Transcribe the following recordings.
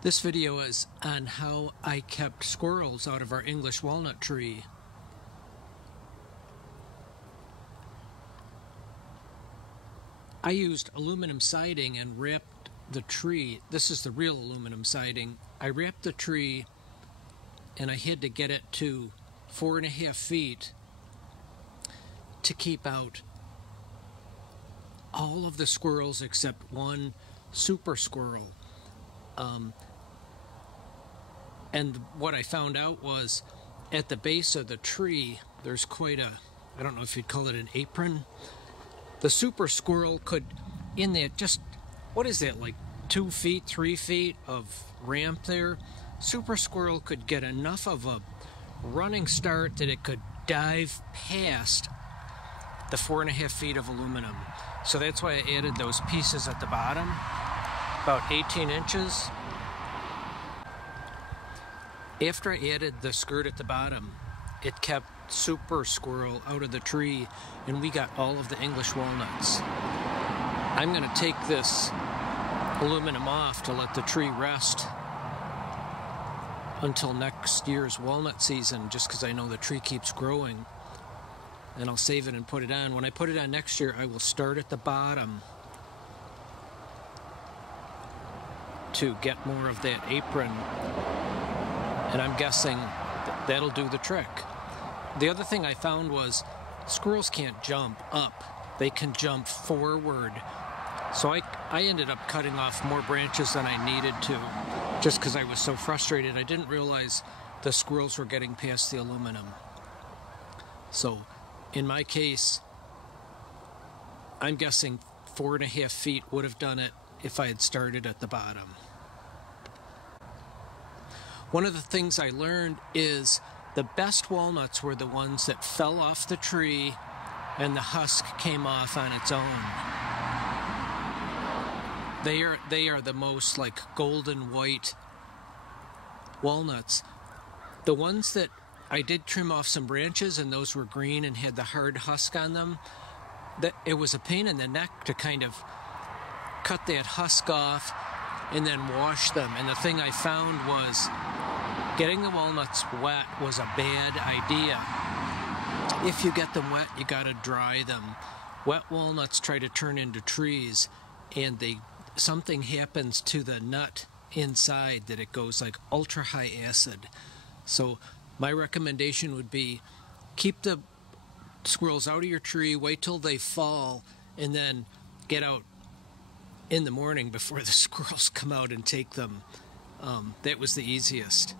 This video is on how I kept squirrels out of our English walnut tree. I used aluminum siding and wrapped the tree. This is the real aluminum siding. I wrapped the tree and I had to get it to 4.5 feet to keep out all of the squirrels except one super squirrel. And what I found out was at the base of the tree, there's quite a, I don't know if you'd call it an apron. The super squirrel could, in that just, what is that, like 2 feet, 3 feet of ramp there? Super squirrel could get enough of a running start that it could dive past the 4.5 feet of aluminum. So that's why I added those pieces at the bottom, about 18 inches. After I added the skirt at the bottom, it kept super squirrel out of the tree and we got all of the English walnuts. I'm going to take this aluminum off to let the tree rest until next year's walnut season, just because I know the tree keeps growing. And I'll save it and put it on. When I put it on next year, I will start at the bottom to get more of that apron. And I'm guessing that'll do the trick. The other thing I found was squirrels can't jump up. They can jump forward. So I ended up cutting off more branches than I needed to, just because I was so frustrated. I didn't realize the squirrels were getting past the aluminum. So in my case, I'm guessing 4.5 feet would have done it if I had started at the bottom. One of the things I learned is the best walnuts were the ones that fell off the tree and the husk came off on its own. They are the most like golden white walnuts. The ones that I did trim off some branches and those were green and had the hard husk on them, that it was a pain in the neck to kind of cut that husk off and then wash them. And the thing I found was getting the walnuts wet was a bad idea. If you get them wet, you gotta dry them. Wet walnuts try to turn into trees and something happens to the nut inside that it goes like ultra high acid. So my recommendation would be keep the squirrels out of your tree, wait till they fall, and then get out in the morning before the squirrels come out and take them. That was the easiest.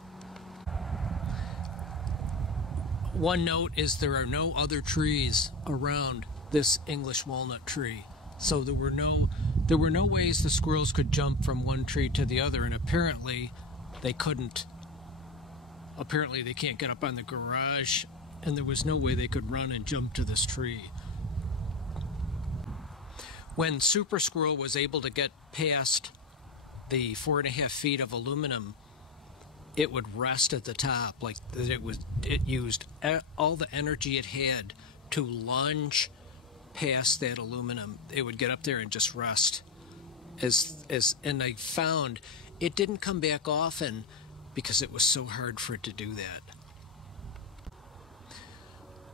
One note is there are no other trees around this English walnut tree. So there were no ways the squirrels could jump from one tree to the other, and apparently they couldn't. Apparently they can't get up on the garage, and there was no way they could run and jump to this tree. When Super Squirrel was able to get past the 4.5 feet of aluminum, it would rest at the top, like it used all the energy it had to lunge past that aluminum. It would get up there and just rest. And I found it didn't come back often because it was so hard for it to do that.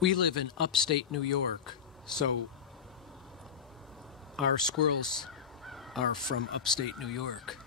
We live in upstate New York, so our squirrels are from upstate New York.